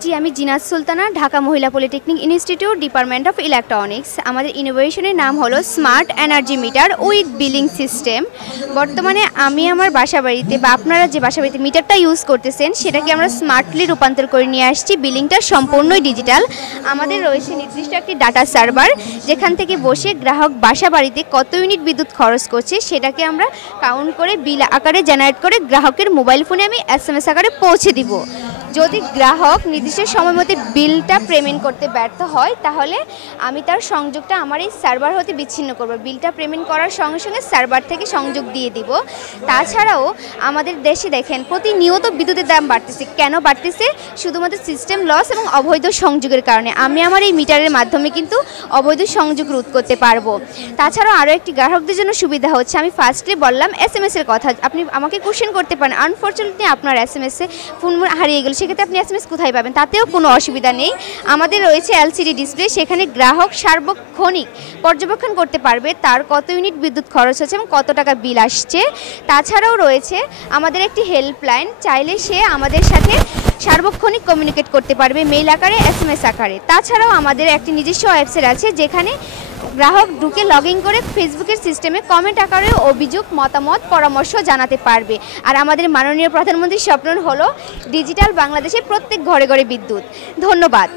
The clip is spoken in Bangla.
জি, আমি জিনাত সুলতানা, ঢাকা মহিলা polytechnic institute, department of electronics. আমাদের ইনোভেশনের নাম হলো smart energy meter with billing system. বর্তমানে আমি আমার বাসাবাড়িতে বা আপনারা যে বাসাবাড়িতে মিটারটা ইউজ করতেছেন সেটাকে আমরা স্মার্টলি রূপান্তর করে নিয়ে আসছি। বিলিংটা সম্পূর্ণই ডিজিটাল। আমাদের রয়েছে নির্দিষ্ট একটি ডাটা সার্ভার, যেখান থেকে বসে গ্রাহক বাসাবাড়িতে কত ইউনিট বিদ্যুৎ খরচ করছে সেটাকে আমরা কাউন্ট করে বিল আকারে জেনারেট করে গ্রাহকের মোবাইল ফোনে আমি SMS আকারে পৌঁছে দিব। যদি গ্রাহক নির্দিষ্ট সময় মতো বিলটা পেমেন্ট করতে ব্যর্থ হয় তাহলে আমি তার সংযোগটা আমার এই সার্ভার হতে বিচ্ছিন্ন করব। বিলটা পেমেন্ট করার সঙ্গে সঙ্গে সার্ভার থেকে সংযোগ দিয়ে দিব। তাছাড়াও আমাদের দেশে দেখেন প্রতিনিয়ত বিদ্যুতের দাম বাড়তেছে। কেন বাড়তেছে? শুধুমাত্র সিস্টেম লস এবং অবৈধ সংযোগের কারণে। আমি আমার এই মিটারের মাধ্যমে কিন্তু অবৈধ সংযোগ রোধ করতে পারবো। তাছাড়াও আরও একটি গ্রাহকদের জন্য সুবিধা হচ্ছে, আমি ফার্স্টলি বললাম SMS এর কথা। আপনি আমাকে কোশ্চেন করতে পারেন, আনফর্চুনেটলি আপনার SMS-এ ফোন হারিয়ে গেল, সেক্ষেত্রে আপনি SMS কোথায় পাবেন? তাতেও কোনো অসুবিধা নেই। আমাদের রয়েছে LCD ডিসপ্লে, সেখানে গ্রাহক সার্বক্ষণিক পর্যবেক্ষণ করতে পারবে তার কত ইউনিট বিদ্যুৎ খরচ হচ্ছে এবং কত টাকা বিল আসছে। তাছাড়াও রয়েছে আমাদের একটি হেল্পলাইন, চাইলে সে আমাদের সাথে সার্বক্ষণিক কমিউনিকেট করতে পারবে মেইল আকারে, SMS আকারে। তাছাড়াও আমাদের একটি নিজস্ব ওয়েবসাইট আছে, যেখানে গ্রাহক ঢুকে লগ ইন করে ফেসবুকের সিস্টেমে কমেন্ট আকারে অভিযোগ, মতামত, পরামর্শ জানাতে পারবে। আর আমাদের মাননীয় প্রধানমন্ত্রীর স্বপ্ন হলো ডিজিটাল বাংলাদেশে প্রত্যেক ঘরে ঘরে বিদ্যুৎ। ধন্যবাদ।